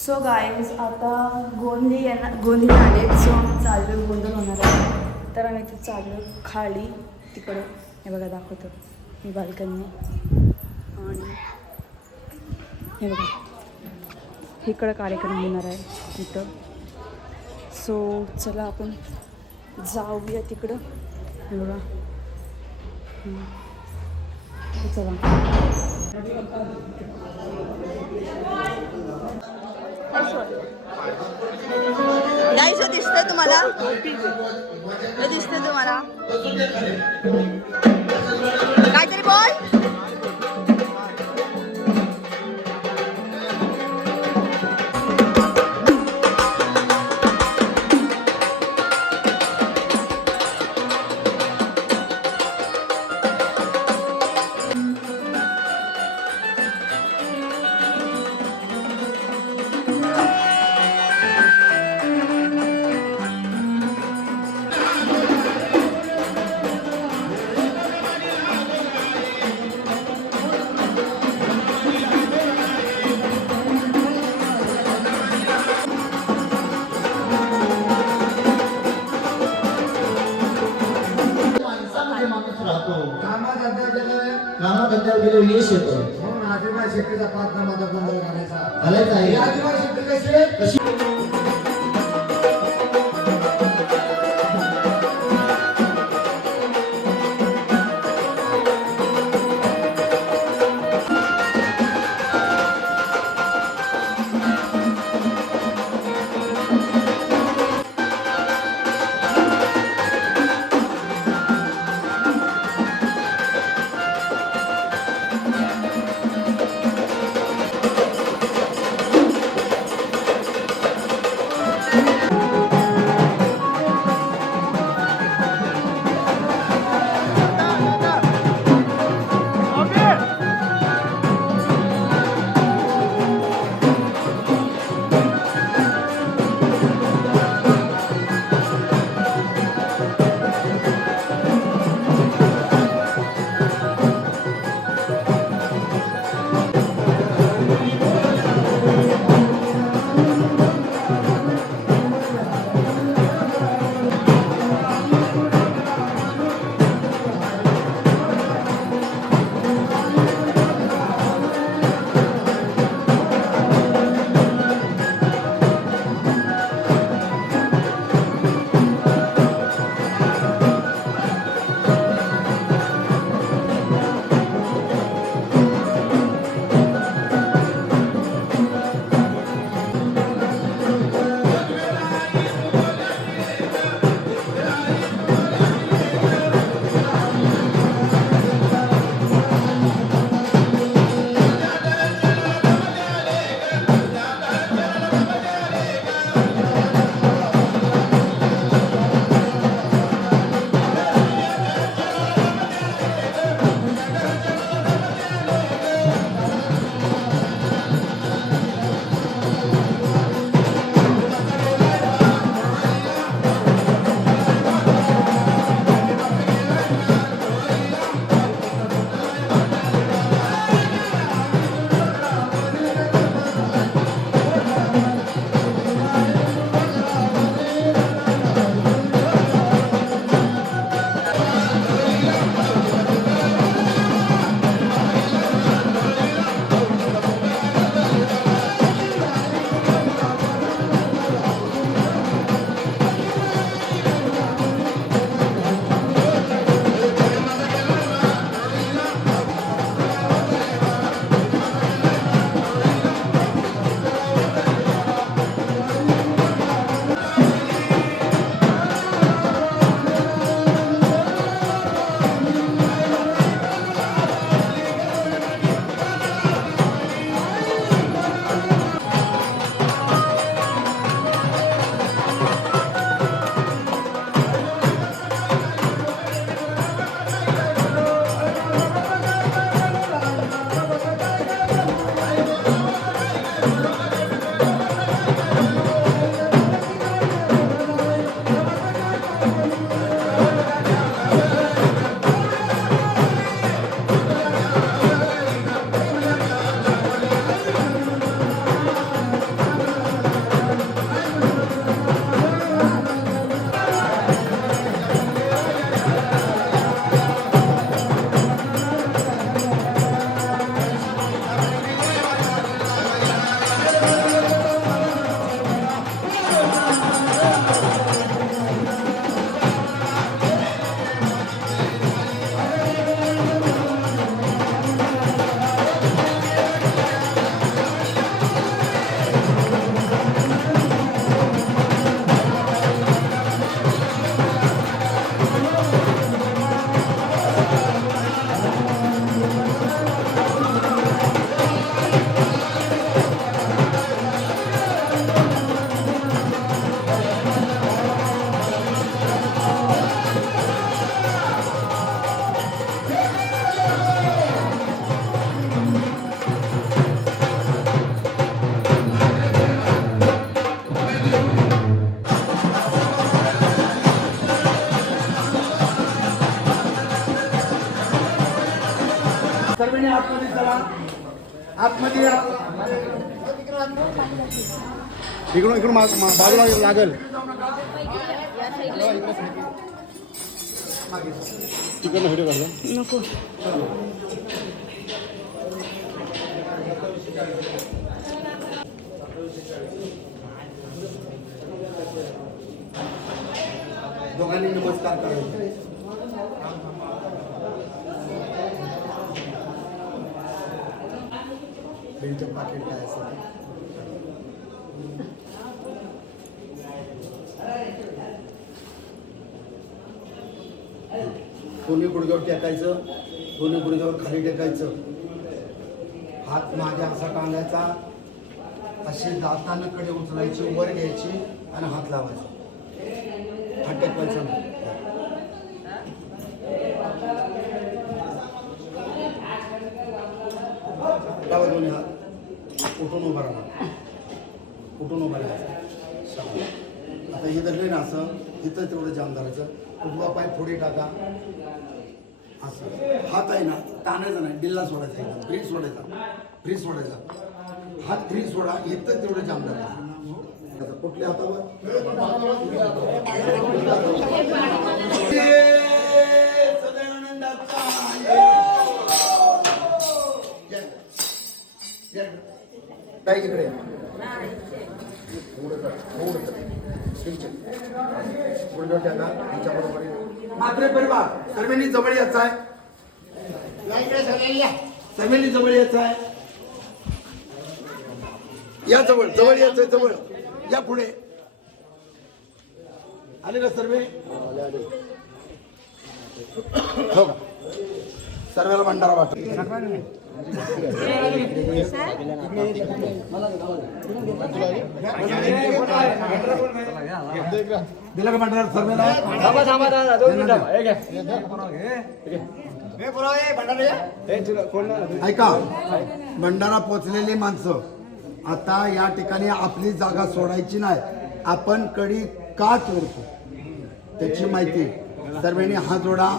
So guys आता गोंधळी आले. सो आम्ही चाललो, गोंधळ होणार आहे तर आम्ही इथे चाललो खाली तिकडं. हे बघा दाखवतो मी बाल्कनी. आणि हे बघा इकडं कार्यक्रम होणार आहे तिथं. सो चला आपण जाऊया तिकडं. हे बघा चला. गाईस दिसतंय तुम्हाला? हे दिसतंय तुम्हाला? काहीतरी बोल. कामाधंद्यावर गेलो यश येतो. म्हणून आदिवासी शेतीचा पात्र माझा गोंधळ घालायचा आहे. आदिवासी शेती कशी आतमध्ये या. इकडून बाजूला लागेल तिकडनं व्हिडिओ काढला. नको. दोघांनी नमस्कार करायचे. बेलचं पाकिट काय असतं दोन्ही गुडघ्यावर टेकायचं, दोन्ही गुडघ्यावर खाली टेकायचं, हात मागे असा टांगायचा, अशी दातानं कडे उचलायची, वर घ्यायची आणि हात लावायचा. हात टेकवायचा नाही. लावा दोन्ही हात. उठून उभा राहा. उठून उभा राहायचं. आता हे धरले ना असं, इथं तेवढं जाम धरायचं. उजवा पाय पुढे टाका. असं हात आहे ना ताणायचा नाही, डिल्ला सोडायचा, एकदम फ्री सोडायचा, फ्री सोडायचा. हात फ्री सोडा, इथं तेवढं जाम धरायचं. कुठल्या हातावर काय इकडे मात्र परिवार सर्वांनी जवळ यायचं आहे. सर्वांनी जवळ यायचं आहे. या जवळ जवळ यायचं, जवळ या, पुढे आले का सर्वे? हो का? सर्वेला भंडारा वाटतो. दिला का भंडारा सर्वेला? ऐका, भंडारा पोचलेली माणसं, आता या ठिकाणी आपली जागा सोडायची नाही. आपण कडी का चोरतो त्याची माहिती सर्वांनी हात जोडा.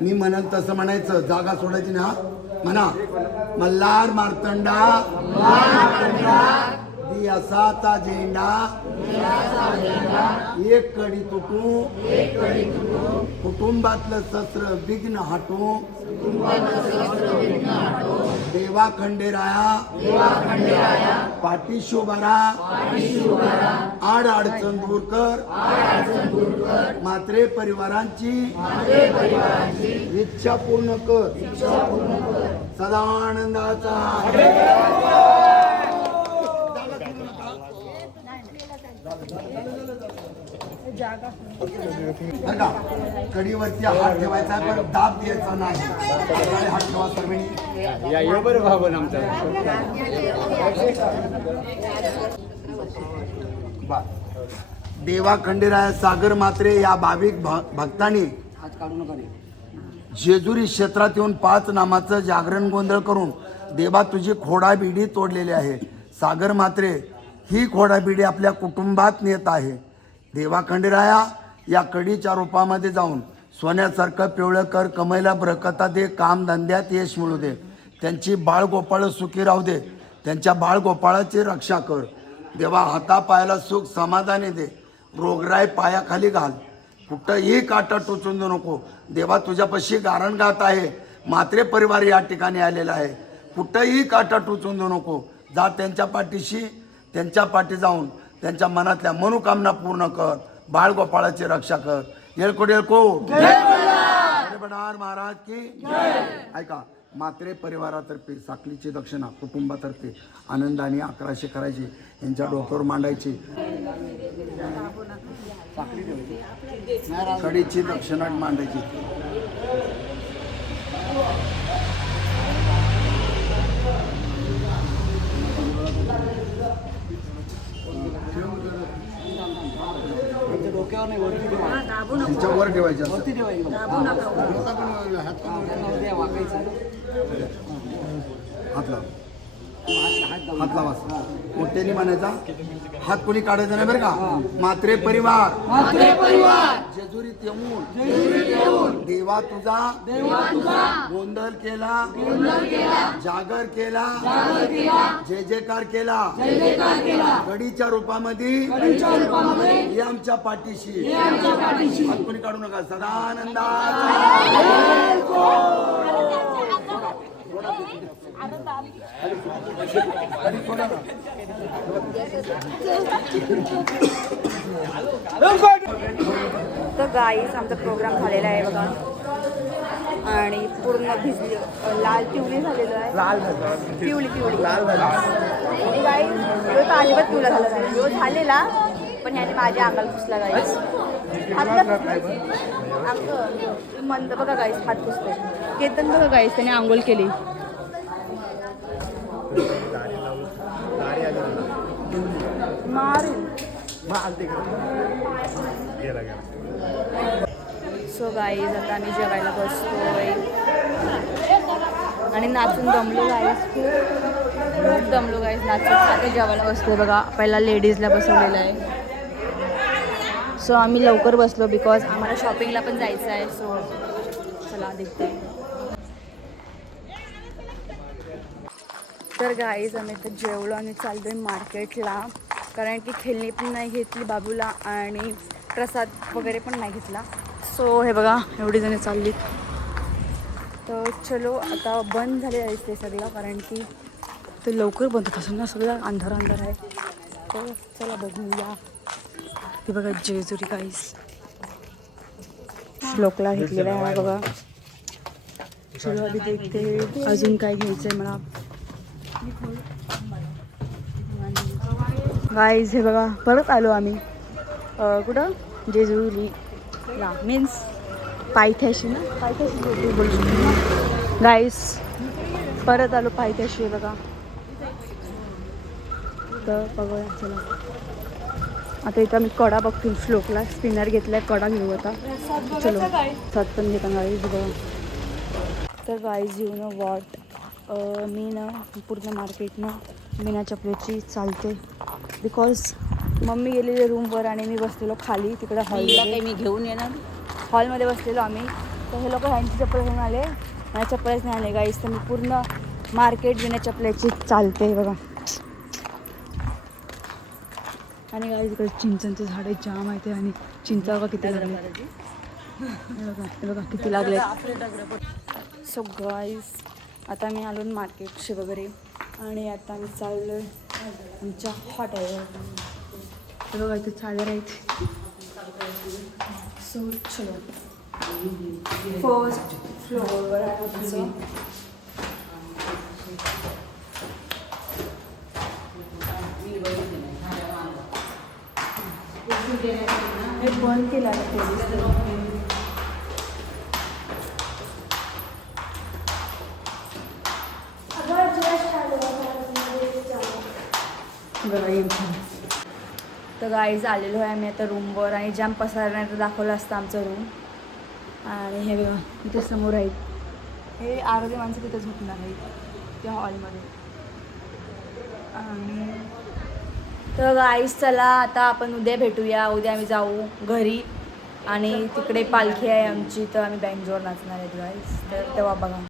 मी म्हणन तसं म्हणायचं, जागा सोडायची ना म्हणा. मल्हार मार्तंडा दियासाचा झेंडा, एक कडी तुटू, कुटुंबातलं शस्त्र विघ्न हटू, देवा खंडेराया पाठीशी उभा राहा, आड अडचण दूर कर, मात्रे परिवारांची इच्छा पूर्ण कर, सदा आनंदाचा. कडीवरती हात ठेवायचा, पण दाब द्यायचा नाही. हात ठेवा सर्वांनी. देवा खंडेराया सागर मात्रे या भाविक भक्तांनी जेजुरी क्षेत्रात येऊन 5 नामाचं जागरण गोंधळ करून देवा तुझी खोडा बिडी तोडलेली आहे. सागर मात्रे ही खोडा बिडी आपल्या कुटुंबात नेत आहे. देवा खंडेराया या कडीच्या रूपामध्ये जाऊन सोन्यासारखं पिवळं कर, कमाईला बरकता दे, कामधंद्यात यश मिळू दे, त्यांची बाळगोपाळ सुखी राहू दे, त्यांच्या बाळगोपाळाची रक्षा कर. देवा हातापायाला सुख समाधानी दे, रोगराई पायाखाली घाल, कुठंही काटा टोचून देऊ नको. देवा तुझ्यापाशी गारण गात आहे, मात्रे परिवार या ठिकाणी आलेला आहे, कुठंही काटा टोचून देऊ नको. जा त्यांच्या पाठीशी, त्यांच्या पाठी जाऊन त्यांच्या मनातल्या मनोकामना पूर्ण कर, बाळगोपाळाची रक्षा कर. येळकोट येळकोट महाराज की. ऐका, मात्रे परिवारातर्फे साखलीची दक्षिणा कुटुंबातर्फे आनंदाने 1100 करायची, यांच्या डोक्यावर मांडायची. कडीची दक्षिणा मांडायची. वर ठेवायचं. हात लाव. हात लावा मोठ्याने म्हणायचा हात कोणी काढायचा नाही बरं का. मात्रे परिवार जेजुरीत येऊन देवा तुझा गोंधळ केला जागर केला जय जयकार केला गडीच्या रूपामध्ये हे आमच्या पाठीशी हात कोणी काढू नका. सदानंदा तर गाईस आमचा प्रोग्राम झालेला आहे बघा आणि पूर्ण भिजली लाल पिवळी झालेलं आहे. पिवळी आणि गाईस तो तर अजिबात पिवळा झाला नाही. तो झालेला पण ह्याने माझ्या अंगाला पुसला गाईस. मंद बघा गाईस हात पुसतोय. केतन बघा गाईस त्याने आंघोळ केली. सो गाईज आता आम्ही जेवायला बसतोय आणि नाचून दमलो गाईज. खूप दमलो गाईज नाचून. आता जेवायला बसतोय बघा. पहिला लेडीजला बसवलेलं आहे. सो आम्ही लवकर बसलो बिकॉज आम्हाला शॉपिंगला पण जायचं आहे. सो चला दिसते. तर गाईज आम्ही तर जेवलो आणि चाललोय मार्केटला कारण की खेळणी पण नाही घेतली बाबूला आणि प्रसाद वगैरे पण नाही घेतला. सो हे बघा एवढी जण चालली. तर चलो आता बंद झाले आहे ते सगळं कारण की ते लवकर बंद होत असेल ना. सगळं अंधार आहे. तर चला बघूया. ते बघा जेजुरी गाईस श्लोकला घेतलेला आहे बघा. चलो आधी देखते अजून काय घ्यायचं आहे मला. गाईज हे बघा परत आलो आम्ही कुठं जेजुरीला मीन्स पायथ्याशी ना. पायथ्याशी बोलू शकतो ना गाईज. परत आलो पायथ्याशी आहे बघा. तर बघूया चला. आता इथं आम्ही कडा बघतील. श्लोकला स्पिनर घेतलाय. कडा घेऊ आता. चलो छत पण घेता गाईज बघा. तर गाईज यू नो वॉट मी ना पूर्ण मार्केटनं बिना चपलेची चालते बिकॉज मम्मी गेलेली रूमवर आणि मी बसलेलो खाली तिकडं हॉलमध्ये. मी घेऊन येणार हॉलमध्ये बसलेलो आम्ही. तर हे लोक ह्यांची चप्पल घेऊन आले. मला चप्पलच नाही आले गाईस. तर मी पूर्ण मार्केट बिना चपलेची चालते बघा. आणि गाईस इकडे चिंचांचे झाडे जाम आहेत आणि चिंचा बघा किती लागले. बघा किती लागले. सो गाईस आता मी आलो मार्केटशी वगैरे आणि आता आम्ही चाललो आमच्या हॉटेलवर. तर बघा इथे चाललं आहेत. सो चलो फर्स्ट फ्लोअरवर आहे आमचं. हे बंद केलं आहे. तर गाईज आलेलो आहे आम्ही आता रूमवर आणि जाम पसारण्याचं दाखवलं असतं आमचं रूम. आणि हे बघा इथे समोर आहेत. हे अर्धे माणसं तिथे झोपणार आहेत त्या हॉलमध्ये. आणि तर गाईज चला आता आपण उद्या भेटूया. उद्या आम्ही जाऊ घरी आणि तिकडे पालखी आहे आमची. तर आम्ही बँजोर नाचणार आहेत गाईज. तर तेव्हा बघा.